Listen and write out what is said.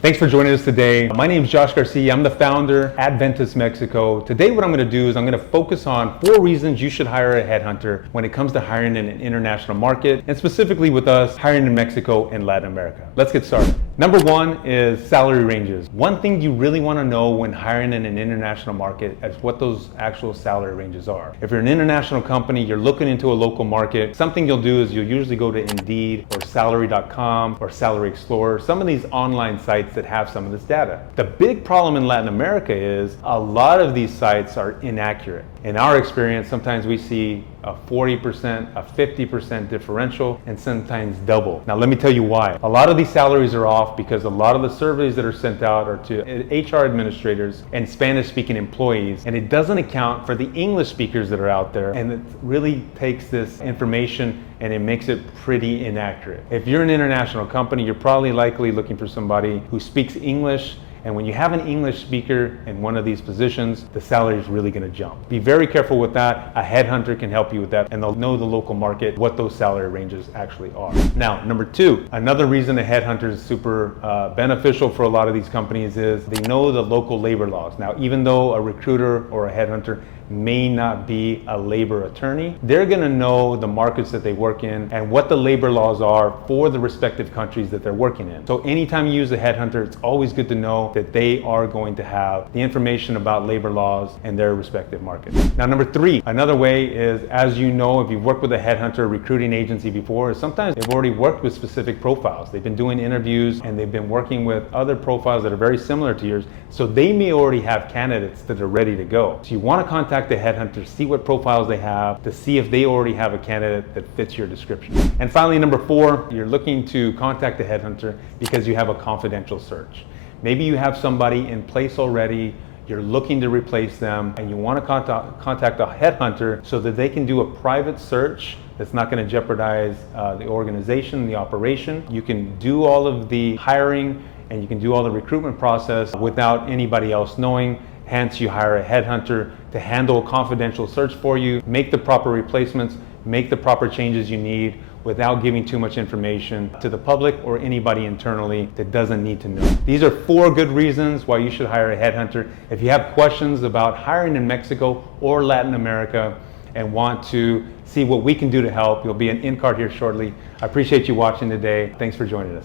Thanks for joining us today. My name is Josh Garcia. I'm the founder at Ventus Mexico. Today what I'm going to do is I'm going to focus on 4 reasons you should hire a headhunter when it comes to hiring in an international market, and specifically with us, hiring in Mexico and Latin America. Let's get started. Number 1 is salary ranges. One thing you really want to know when hiring in an international market is what those actual salary ranges are. If you're an international company, you're looking into a local market, something you'll do is you'll usually go to Indeed or Salary.com or Salary Explorer, some of these online sites that have some of this data. The big problem in Latin America is a lot of these sites are inaccurate. In our experience, sometimes we see a 40%, a 50% differential, and sometimes double. Now let me tell you why. A lot of these salaries are off because a lot of the surveys that are sent out are to HR administrators and Spanish-speaking employees, and it doesn't account for the English speakers that are out there, and it really takes this information and it makes it pretty inaccurate. If you're an international company, you're probably likely looking for somebody who speaks English, and when you have an English speaker in one of these positions, the salary is really going to jump. Be very careful with that. A headhunter can help you with that, and they'll know the local market, what those salary ranges actually are. Now, number 2, another reason a headhunter is super beneficial for a lot of these companies is they know the local labor laws. Now, even though a recruiter or a headhunter may not be a labor attorney, they're going to know the markets that they work in and what the labor laws are for the respective countries that they're working in. So anytime you use a headhunter, it's always good to know that they are going to have the information about labor laws in their respective markets. Now, number 3, another way is, as you know, if you've worked with a headhunter recruiting agency before, sometimes they've already worked with specific profiles. They've been doing interviews and they've been working with other profiles that are very similar to yours. So they may already have candidates that are ready to go. So you want to contact the headhunter, see what profiles they have, to see if they already have a candidate that fits your description. And finally, number 4, you're looking to contact the headhunter because you have a confidential search. Maybe you have somebody in place already, you're looking to replace them, and you want to contact a headhunter so that they can do a private search that's not going to jeopardize the organization, the operation. You can do all of the hiring and you can do all the recruitment process without anybody else knowing. Hence, you hire a headhunter to handle a confidential search for you, make the proper replacements, make the proper changes you need without giving too much information to the public or anybody internally that doesn't need to know. These are 4 good reasons why you should hire a headhunter. If you have questions about hiring in Mexico or Latin America and want to see what we can do to help, you'll be an in-card here shortly. I appreciate you watching today. Thanks for joining us.